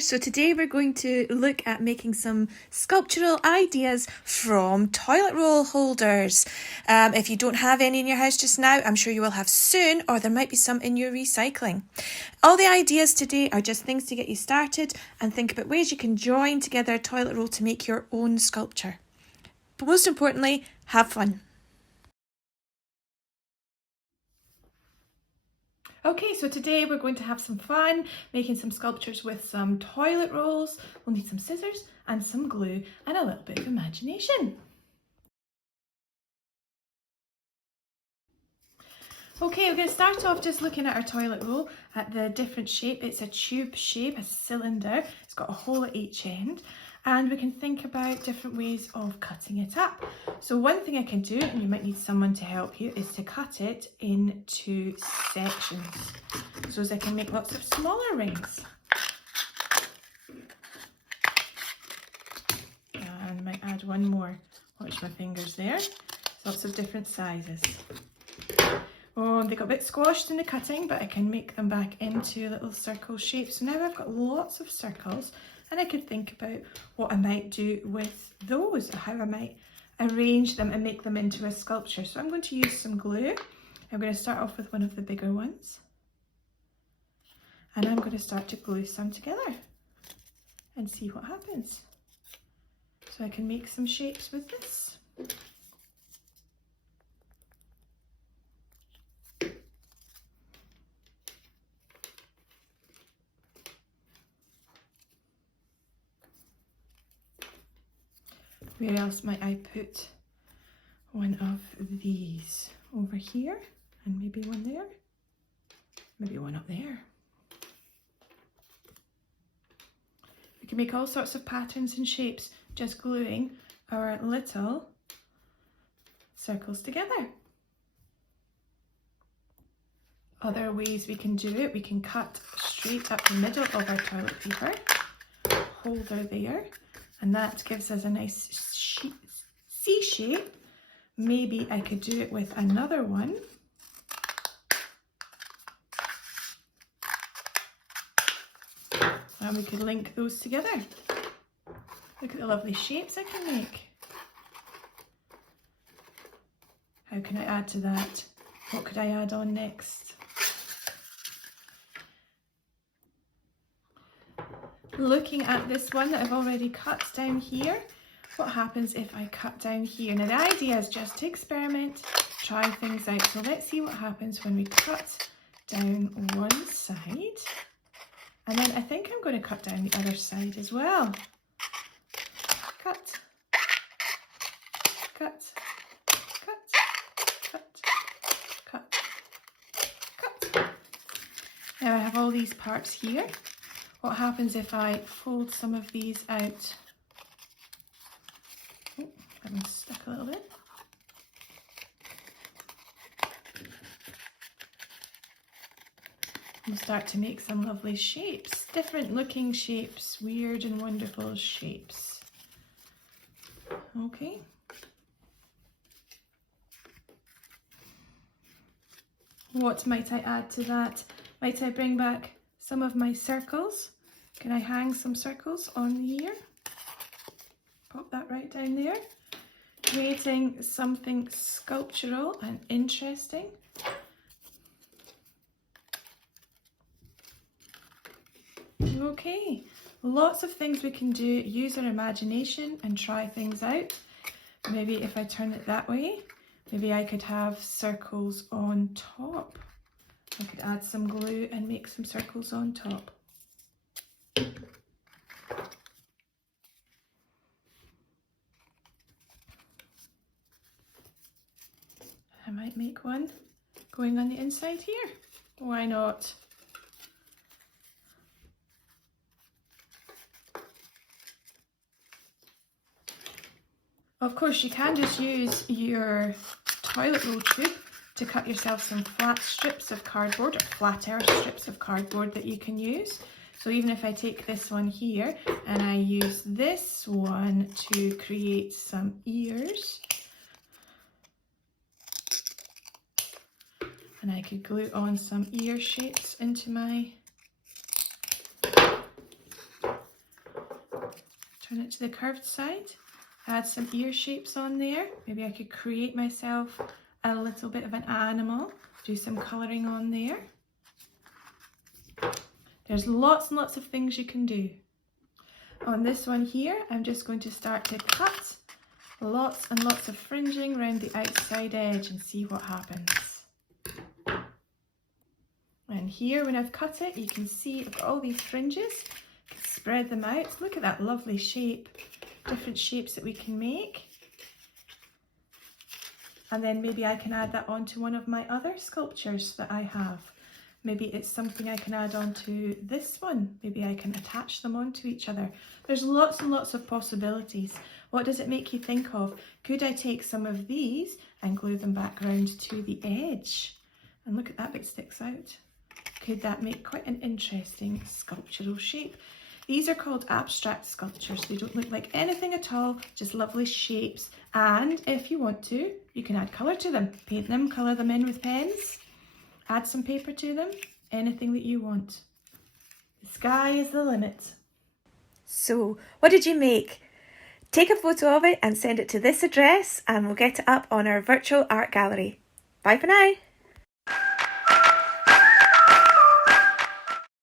there. So today we're going to look at making some sculptural ideas from toilet roll holders. If you don't have any in your house just now, I'm sure you will have soon, or there might be some in your recycling. All the ideas today are just things to get you started and think about ways you can join together a toilet roll to make your own sculpture. But most importantly, have fun. Okay, so today we're going to have some fun making some sculptures with some toilet rolls. We'll need some scissors and some glue and a little bit of imagination. Okay, we're going to start off just looking at our toilet roll at the different shape. It's a tube shape, a cylinder. It's got a hole at each end. And we can think about different ways of cutting it up. So one thing I can do, and you might need someone to help you, is to cut it into sections so as I can make lots of smaller rings. And I might add one more. Watch my fingers there. Lots of different sizes. Oh, they got a bit squashed in the cutting, but I can make them back into little circle shapes. So now I've got lots of circles. And I could think about what I might do with those, or how I might arrange them and make them into a sculpture. So I'm going to use some glue. I'm going to start off with one of the bigger ones. And I'm going to start to glue some together and see what happens. So I can make some shapes with this. Where else might I put one of these? Over here, and maybe one there, maybe one up there. We can make all sorts of patterns and shapes just gluing our little circles together. Other ways we can do it, we can cut straight up the middle of our toilet paper holder there. And that gives us a nice C shape. Maybe I could do it with another one. And we could link those together. Look at the lovely shapes I can make. How can I add to that? What could I add on next? Looking at this one that I've already cut down here, what happens if I cut down here? Now the idea is just to experiment, try things out. So let's see what happens when we cut down one side. And then I think I'm going to cut down the other side as well. Cut, cut, cut, cut, cut, cut. Now I have all these parts here. What happens if I fold some of these out? Oh, that one's stuck a little bit. We'll start to make some lovely shapes, different looking shapes, weird and wonderful shapes. Okay. What might I add to that? Might I bring back some of my circles? Can I hang some circles on here? Pop that right down there. Creating something sculptural and interesting. Okay, lots of things we can do. Use our imagination and try things out. Maybe if I turn it that way, maybe I could have circles on top. I could add some glue and make some circles on top. I might make one going on the inside here. Why not? Of course, you can just use your toilet roll tube to cut yourself some flat strips of cardboard, or flatter strips of cardboard that you can use. So even if I take this one here and I use this one to create some ears, and I could glue on some ear shapes into my Turn it to the curved side. Add some ear shapes on there. Maybe I could create myself a little bit of an animal. Do some colouring on there. There's lots and lots of things you can do. On this one here, I'm just going to start to cut lots and lots of fringing around the outside edge and see what happens. And here, when I've cut it, you can see I've got all these fringes. I can spread them out. Look at that lovely shape. Different shapes that we can make. And then maybe I can add that onto one of my other sculptures that I have. Maybe it's something I can add onto this one. Maybe I can attach them onto each other. There's lots and lots of possibilities. What does it make you think of? Could I take some of these and glue them back round to the edge? And look at that bit sticks out. Could that make quite an interesting sculptural shape? These are called abstract sculptures. They don't look like anything at all, just lovely shapes. And if you want to, you can add colour to them. Paint them, colour them in with pens, add some paper to them, anything that you want. The sky is the limit. So, what did you make? Take a photo of it and send it to this address and we'll get it up on our virtual art gallery. Bye for now.